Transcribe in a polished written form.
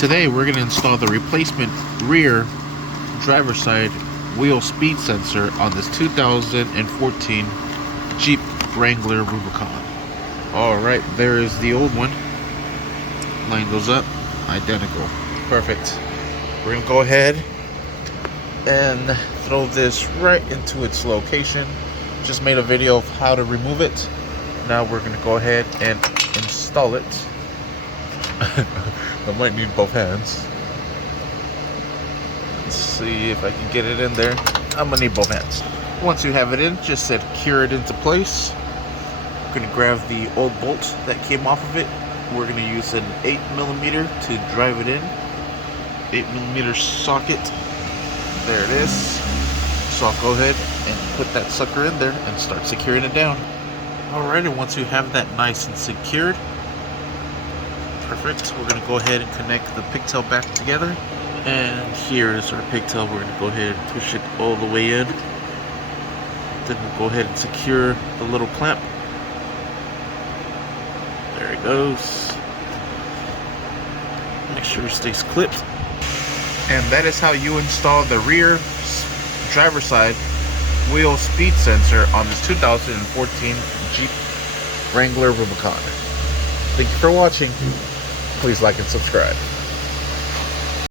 Today we're going to install the replacement rear driver's side wheel speed sensor on this 2014 Jeep Wrangler Rubicon. Alright, there is the old one. Line goes up, identical. Perfect. We're going to go ahead and throw this right into its location. Just made a video of how to remove it. Now we're going to go ahead and install it. I might need both hands. Let's see if I can get it in there. I'm gonna need both hands. Once you have it in, just secure it into place. I'm gonna grab the old bolt that came off of it. We're gonna use an 8mm to drive it in. 8mm socket. There it is. So I'll go ahead and put that sucker in there and start securing it down. Alright, and once you have that nice and secured, perfect, we're going to go ahead and connect the pigtail back together. And here is our pigtail. We're going to go ahead and push it all the way in. Then we'll go ahead and secure the little clamp. There it goes. Make sure it stays clipped. And that is how you install the rear driver's side wheel speed sensor on this 2014 Jeep Wrangler Rubicon. Thank you for watching. Please like and subscribe.